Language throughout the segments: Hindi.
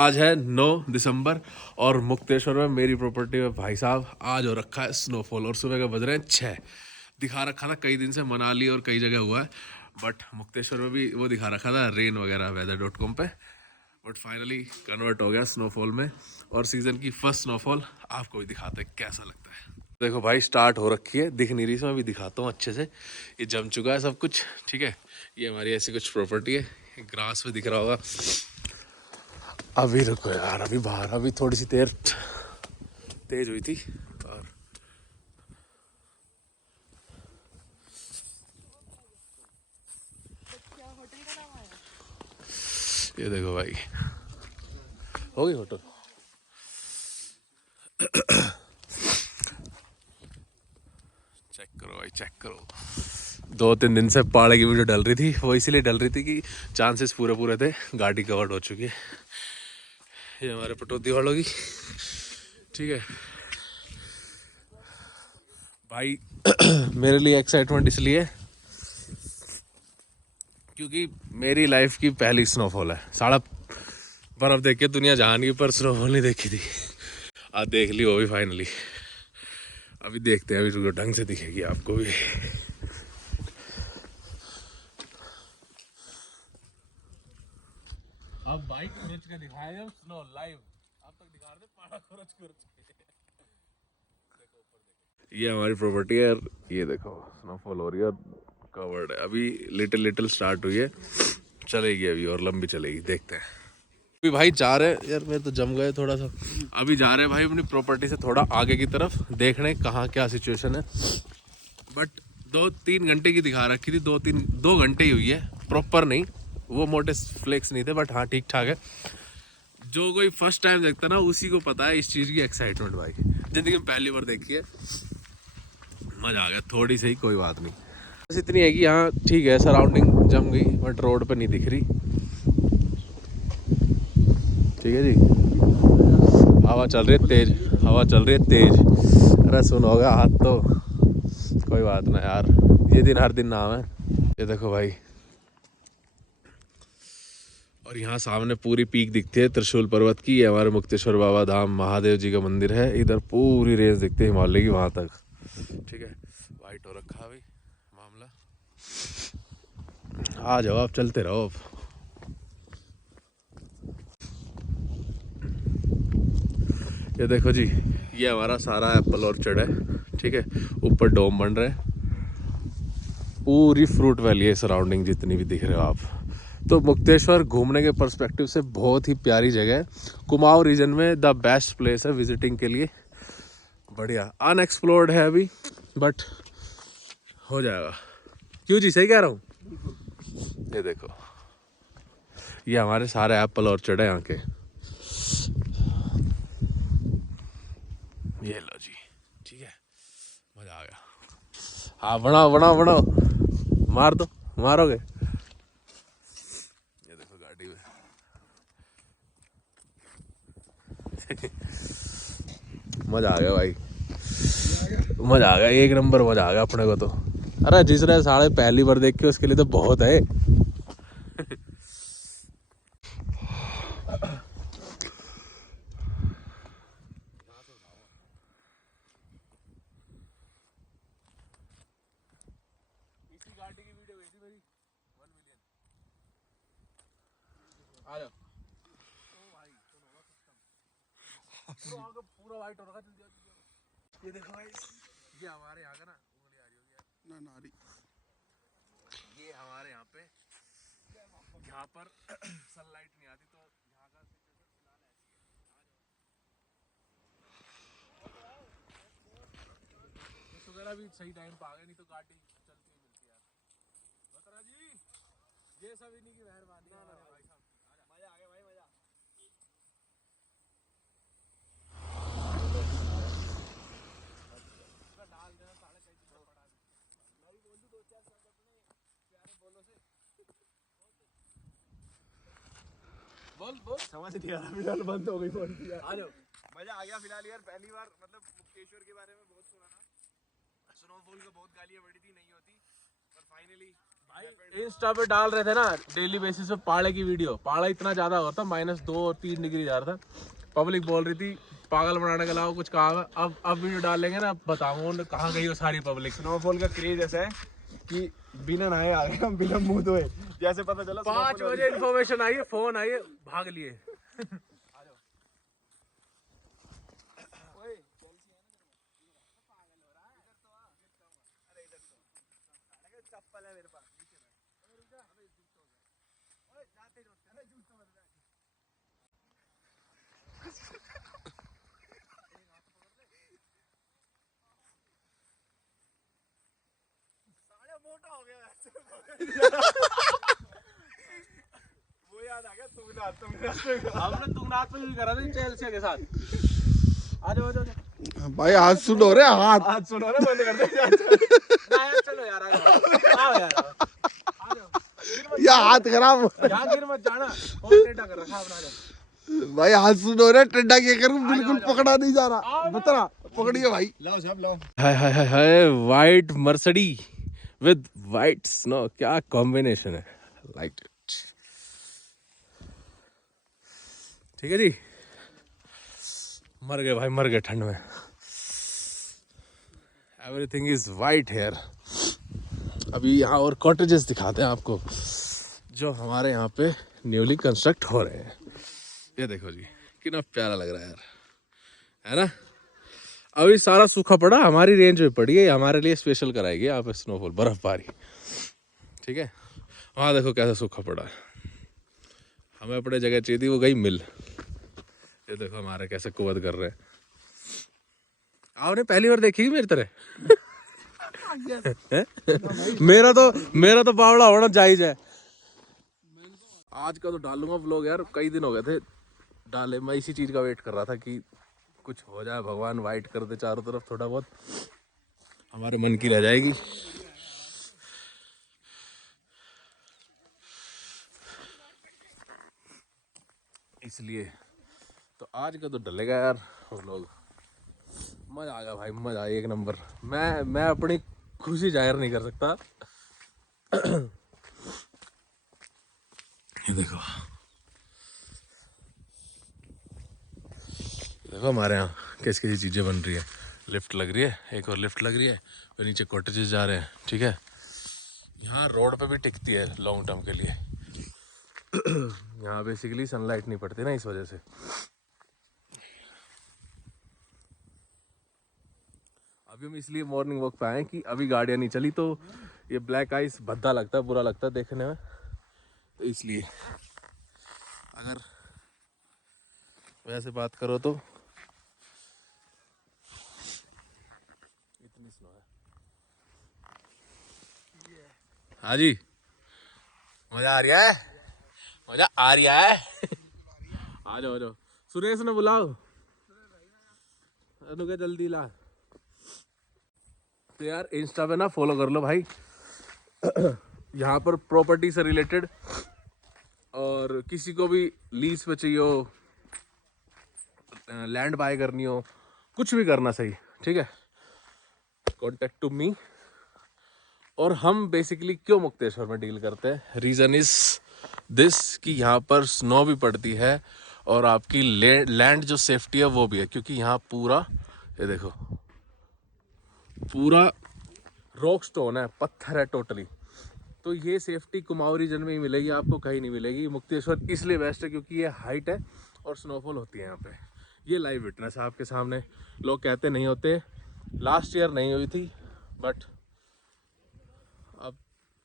आज है 9 दिसंबर और मुक्तेश्वर में मेरी प्रॉपर्टी में भाई साहब आज हो रखा है स्नोफॉल और सुबह के बज रहे हैं 6। दिखा रखा था कई दिन से मनाली और कई जगह हुआ है, बट मुक्तेश्वर में भी वो दिखा रखा था रेन वगैरह weather.com पे, बट फाइनली कन्वर्ट हो गया स्नोफॉल में। और सीजन की फर्स्ट स्नोफॉल आपको भी दिखाते हैं कैसा लगता है। देखो भाई स्टार्ट हो रखी है, दिख नहीं रही, इसमें भी दिखाता हूँ अच्छे से। ये जम चुका है सब कुछ, ठीक है। ये हमारी ऐसी कुछ प्रॉपर्टी है, ग्रास पे दिख रहा होगा। अभी रुको यार, अभी बाहर अभी थोड़ी सी देर तेज हुई थी और ये देखो भाई हो गई होटल। चेक करो भाई, चेक करो। 2-3 दिन से पहाड़ की वीडियो डल रही थी, वो इसीलिए डल रही थी कि चांसेस पूरे पूरे थे गाड़ी कवर्ड हो चुकी है। ये हमारे पटौदी वालों की, ठीक है भाई। मेरे लिए एक्साइटमेंट इसलिए क्योंकि मेरी लाइफ की पहली स्नोफॉल है। सारा बर्फ देख के दुनिया जहान की, पर स्नोफॉल नहीं देखी थी। आज देख ली वो भी फाइनली। अभी देखते हैं, अभी रुको ढंग से दिखेगी आपको भी। अब बाइक खुरच के दिखाए जब स्नो लाइव, अब तक दिखा रहे थे पहाड़ खुरच खुरच के। ये हमारी प्रॉपर्टी है यार, ये देखो स्नोफॉल हो रही है, कवर्ड है। अभी लिटिल लिटिल स्टार्ट हुई है, चलेगी अभी और लंबी चलेगी, देखते हैं। अभी भाई जा रहे हैं यार, मेरे तो जम गए थोड़ा सा। अभी जा रहे हैं भाई अपनी प्रॉपर्टी से थोड़ा आगे की तरफ, देखने कहाँ क्या सिचुएशन है। बट 2-3 घंटे की दिखा रखी थी, 2 घंटे ही हुई है, प्रॉपर नहीं। वो मोटे फ्लेक्स नहीं थे, बट हाँ ठीक ठाक है। जो कोई फर्स्ट टाइम देखता ना उसी को पता है इस चीज़ की एक्साइटमेंट भाई। जिंदगी में पहली बार देखी है, मज़ा आ गया थोड़ी सही, कोई बात नहीं। बस इतनी है कि यहाँ ठीक है सराउंडिंग जम गई, बट रोड पे नहीं दिख रही। ठीक है जी, हवा चल रही है तेज, हवा चल रही है तेज। अरे सुन होगा हाथ तो, कोई बात ना यार, ये दिन हर दिन नाम है। ये देखो भाई, और यहाँ सामने पूरी पीक दिखती है त्रिशूल पर्वत की। ये हमारे मुक्तेश्वर बाबा धाम महादेव जी का मंदिर है। इधर पूरी रेंज दिखती है हिमालय की वहाँ तक, ठीक है। वाइट हो रखा है भाई मामला। आ जाओ आप, चलते रहो अब। ये देखो जी, ये हमारा सारा एप्पल ऑर्चर्ड है, ठीक है। ऊपर डोम बन रहे हैं, पूरी फ्रूट वैली है सराउंडिंग जितनी भी दिख रहे हो आप। तो मुक्तेश्वर घूमने के पर्सपेक्टिव से बहुत ही प्यारी जगह है। कुमाऊं रीजन में द बेस्ट प्लेस है विजिटिंग के लिए, बढ़िया। अनएक्सप्लोर्ड है अभी, बट हो जाएगा। क्यों जी, सही कह रहा हूँ। ये देखो, ये हमारे सारे एप्पल ऑर्चर्ड है यहाँ के। ये लो जी, ठीक है, मजा आ गया। हाँ बनाओ बनाओ बनाओ, मार दो, मारोगे। ये देखो गाड़ी में। मजा आ गया भाई, मजा आ गया, एक नंबर मजा आ गया अपने को तो। अरे जिसने साढ़े पहली बार देख के उसके लिए तो बहुत है। इसी गाड़ी की वीडियो गई थी मेरी 1 मिलियन। आ जाओ। ओ भाई सुनो ना सिस्टम पूरा पूरा वाइट हो रखा, जल्दी जल्दी। ये देखो भाई, ये हमारे यहाँ का ना, उंगली आ रही होगी यार, ना ना आ रही। ये हमारे यहाँ पे, यहाँ पर सनलाइट नहीं आती, तो यहाँ का सिचुएशन फिलहाल ऐसी है। वगैरह भी सही टाइम पे आ गए, नहीं तो गाड़ी चलती हुई मिलती है यार। बतरा जी, ये सब इन्हीं की मेहरबानी है भाई साहब। मजा आ गया भाई, मजा। डाल देना, साढ़े कई दिन पड़ा है। मैं भी बोल दूं 2-4 शब्द अपने प्यारे बोलो से। बोल बोल, समझ नहीं आ रहा, फिलहाल बंद हो गई फोन की यार। आ जाओ। मजा आ गया फिलहाल यार, पहली बार मतलब मुक्तेश्वर के बारे में बहुत सुना था। स्नोफॉल का बहुत गालियां बड़ी थी, नहीं होती, पर फाइनली इंस्टा पे डाल रहे थे ना डेली बेसिस पे पहाड़े की वीडियो, पहाड़ा इतना ज्यादा होता, -2-3 डिग्री जा रहा था। पब्लिक बोल रही थी पागल बनाने के अलावा कुछ काम है। अब वीडियो डाल लेंगे ना, बताऊंगा कहाँ गई वो सारी पब्लिक। स्नोफॉल का क्रेज ऐसा है कि बिना नहाए आ गए हम, बिना मुंह धोए, जैसे पता चला 5 बजे इन्फॉर्मेशन आई है, फोन आई है, भाग लिए। चप्पल है मेरे पास। मोटा हो गया वो याद आ गया तुंगनाथ। हमने तुंगनाथ में भी करा था चेल्सिया के साथ। आ जाओ भाई हाथ सुनो रे, हाथ सुनो ना, बंद कर दे। चलो यार, आओ यार, आ जाओ। या हाथ खराब यहाँ गिर मत जाना, और टेढ़ा कर रखा अपना जा। भाई, हाथ सुनो रे, टेढ़ा क्या करूं, बिल्कुल पकड़ा नहीं जा रहा। बता पकड़िए भाई। लाओ सब लाओ। Hi hi hi hi, white Mercedes with white snow, क्या कॉम्बिनेशन है, लाइक इट। ठीक है जी, मर गए भाई, मर गए ठंड में। Everything is white here. अभी यहाँ और कॉटेजेस दिखाते हैं आपको जो हमारे यहाँ पे न्यूली कंस्ट्रक्ट हो रहे हैं। ये देखो जी, कितना प्यारा लग रहा है यार, है ना। अभी सारा सूखा पड़ा, हमारी रेंज में पड़ी है, हमारे लिए स्पेशल कराएगी यहाँ पे स्नोफॉल, बर्फबारी। ठीक है, वहाँ देखो कैसा सूखा पड़ा है। हमें अपने जगह चाहिए थी, वो गई मिल। ये देखो हमारे कैसे कुवत कर रहे हैं। आपने पहली बार देखी मेरी तरह? मेरा तो बावड़ा होना जायज है। आज का तो डालूंगा व्लॉग यार, कई दिन हो गए थे डाले। मैं इसी चीज का वेट कर रहा था कि कुछ हो जाए, भगवान वाइट कर दे चारों तरफ, थोड़ा बहुत हमारे मन की रह जाएगी। इसलिए तो आज का तो डलेगा यार व्लॉग। मजा आ गया भाई, मजा आया एक नंबर। मैं अपनी खुशी जाहिर नहीं कर सकता। ये देखो, देखो हमारे यहाँ कैसी कैसी चीज़ें बन रही है। लिफ्ट लग रही है, एक और लिफ्ट लग रही है, फिर नीचे कॉटेजेस जा रहे हैं। ठीक है, यहाँ रोड पे भी टिकती है लॉन्ग टर्म के लिए। यहाँ बेसिकली सनलाइट नहीं पड़ती ना, इस वजह से। अभी हम इसलिए मॉर्निंग वॉक पे आए कि अभी गाड़ियाँ नहीं चली, तो ये ब्लैक आइस भद्दा लगता है, बुरा लगता है देखने में, तो इसलिए। अगर वैसे बात करो तो इतनी स्नो है। हाँ जी, मजा आ रहा है, मजा आ रहा है। आ जाओ, आ जाओ। सुरेश ने बुलाओ, अनु क्या जल्दी ला। तो यार इंस्टा पे ना फॉलो कर लो भाई। यहाँ पर प्रॉपर्टी से रिलेटेड, और किसी को भी लीज पे चाहिए हो, लैंड बाय करनी हो, कुछ भी करना सही, ठीक है, कॉन्टेक्ट टू मी। और हम बेसिकली क्यों मुक्तेश्वर में डील करते हैं, रीज़न इज दिस कि यहाँ पर स्नो भी पड़ती है और आपकी लैंड जो सेफ्टी है वो भी है, क्योंकि यहाँ पूरा, ये देखो, पूरा रॉक स्टोन है, पत्थर है टोटली। तो ये सेफ्टी कुमाऊं रीजन में ही मिलेगी आपको, कहीं नहीं मिलेगी। मुक्तेश्वर इसलिए बेस्ट है क्योंकि ये हाइट है और स्नोफॉल होती है यहाँ पे। ये लाइव विटनेस है आपके सामने। लोग कहते नहीं होते, लास्ट ईयर नहीं हुई थी, बट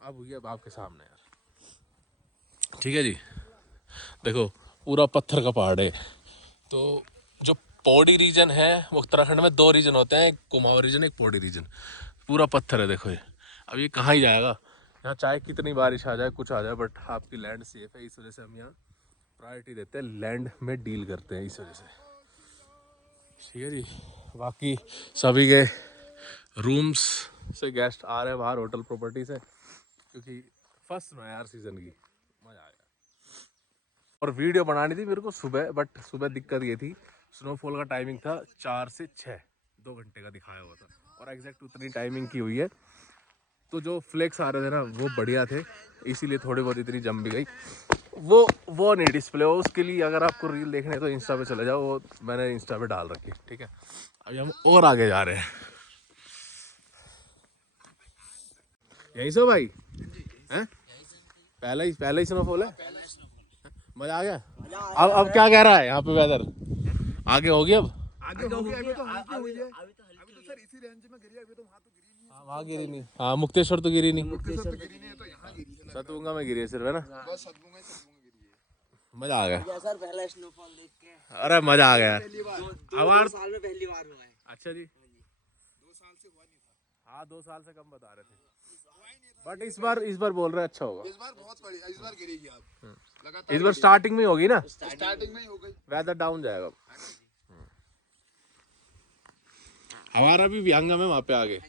अब हुई है, अब आपके सामने यार। ठीक है जी, देखो पूरा पत्थर का पहाड़ है। तो जो पौड़ी रीजन है, वो उत्तराखंड में 2 रीजन होते हैं, एक कुमाऊं रीजन, एक पौड़ी रीजन। पूरा पत्थर है देखो ये। अब ये कहाँ ही जाएगा, यहाँ चाहे कितनी बारिश आ जाए, कुछ आ जाए, बट आपकी लैंड सेफ है। इस वजह से हम यहाँ प्रायोरिटी देते हैं, लैंड में डील करते हैं इस वजह से। ठीक है जी, बाकी सभी के रूम्स से गेस्ट आ रहे हैं बाहर, होटल प्रॉपर्टी से, क्योंकि फर्स्ट में यार सीजन की मजा आएगा। और वीडियो बनानी थी मेरे को सुबह, बट सुबह दिक्कत ये थी, स्नोफॉल का टाइमिंग था 4 से 6, 2 घंटे का दिखाया हुआ था, और एग्जैक्ट उतनी टाइमिंग की हुई है। तो जो फ्लेक्स आ रहे थे ना वो बढ़िया थे, इसीलिए थोड़ी बहुत इतनी जम भी गई। वो नहीं डिस्प्ले हो, उसके लिए अगर आपको रील देखने है तो इंस्टा पे चले जाओ, वो मैंने इंस्टा पे डाल रखी, ठीक है। अभी हम और आगे जा रहे हैं। यहीं से हो भाई? हैं? पहले ही स्नोफॉल है? मजा आ गया? अब क्या कह रहा है यहाँ पे वेदर? आगे होगी अब? आगे होगी, अभी तो हल्की हुई है, अभी तो सर इसी रेंज में गिरी है, अभी तो वहां तो गिरी नहीं है। वहाँ गिरी नहीं। हाँ मुक्तेश्वर तो गिरी नहीं, मुक्तेश्वर तो गिरी नहीं है, तो यहाँ गिरी है। सतुंगा में गिरी है सिर्फ, है ना? बस सदगुंगा गिरी है। मजा आ गया। सर पहला स्नोफॉल देख के अरे मजा आ गया। दो साल में पहली बार हुआ है। अच्छा जी। 2 साल से हुआ नहीं था। हाँ 2 साल से कम बता रहे थे, बट इस बार बोल रहे अच्छा होगा। इस बार बहुत बढ़िया, इस बार गिरेगी आप लगातार। इस बार स्टार्टिंग में होगी ना, स्टार्टिंग में ही हो गई। वेदर डाउन जाएगा। हमारा भी विहंगम है वहाँ पे आगे,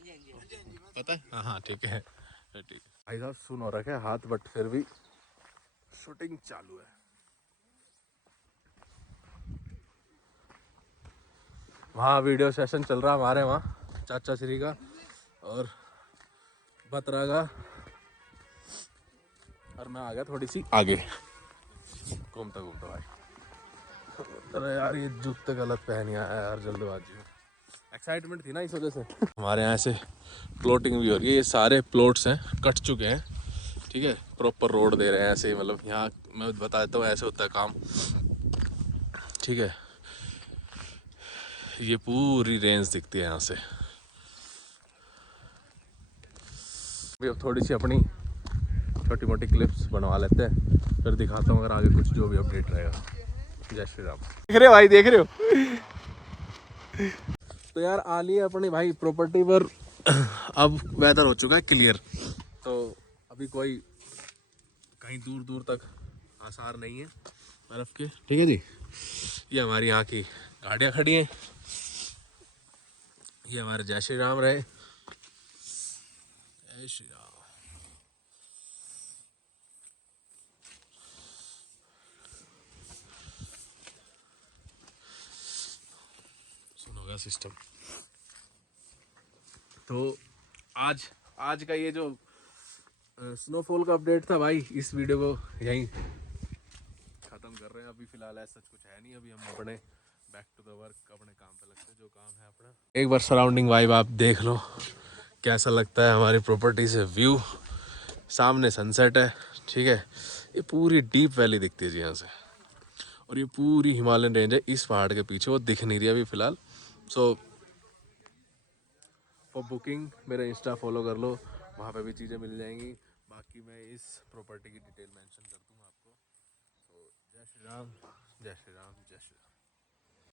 पता है? हाँ हाँ ठीक है, ठीक है। भाई साहब सुन हो रखे हाथ, बट फिर भी शूटिंग चालू है। वहाँ वीडियो सेशन चल रहा है हमारे वहाँ चाचा श्री का और बतरा का, और मैं आ गया थोड़ी सी आगे घूमता घूमता। भाई अरे यार ये जूते गलत पहन आया यार, जल्दबाजी में, एक्साइटमेंट थी ना इस वजह से। हमारे यहाँ से प्लॉटिंग भी हो रही है, ये सारे प्लॉट्स हैं कट चुके हैं, ठीक है। प्रॉपर रोड दे रहे हैं ऐसे ही, मतलब यहाँ मैं बता देता हूँ ऐसे होता है काम, ठीक है। ये पूरी रेंज दिखती है यहाँ से। अभी अब थोड़ी सी अपनी छोटी मोटी क्लिप्स बनवा लेते हैं, फिर दिखाता हूँ अगर आगे कुछ जो भी अपडेट रहेगा। जय श्री राम। देख रहे हो भाई, देख रहे हो? तो यार आ लिए अपनी भाई प्रॉपर्टी पर। अब वेदर हो चुका है क्लियर, तो अभी कोई कहीं दूर दूर तक आसार नहीं है बर्फ के, ठीक है जी। ये हमारी यहाँ की गाड़ियाँ खड़ी हैं, ये हमारे जय श्री राम रहे, जय श्री राम। सुनोगा सिस्टम। तो आज का ये जो स्नोफॉल का अपडेट था भाई, इस वीडियो को यहीं ख़त्म कर रहे हैं। अभी फ़िलहाल ऐसा कुछ है नहीं, अभी हम अपने बैक टू द वर्क, अपने काम पे लगते हैं, जो काम है अपना। एक बार सराउंडिंग वाइब आप देख लो कैसा लगता है हमारी प्रॉपर्टी से व्यू। सामने सनसेट है, ठीक है। ये पूरी डीप वैली दिखती है जी यहाँ से, और ये पूरी हिमालयन रेंज है इस पहाड़ के पीछे, वो दिख नहीं रही अभी फ़िलहाल। सो फॉर बुकिंग मेरा इंस्टा फॉलो कर लो, वहाँ पे भी चीज़ें मिल जाएंगी। बाकी मैं इस प्रॉपर्टी की डिटेल मेंशन कर दूँगा आपको। तो जय श्री राम, जय श्री राम, जय श्री राम।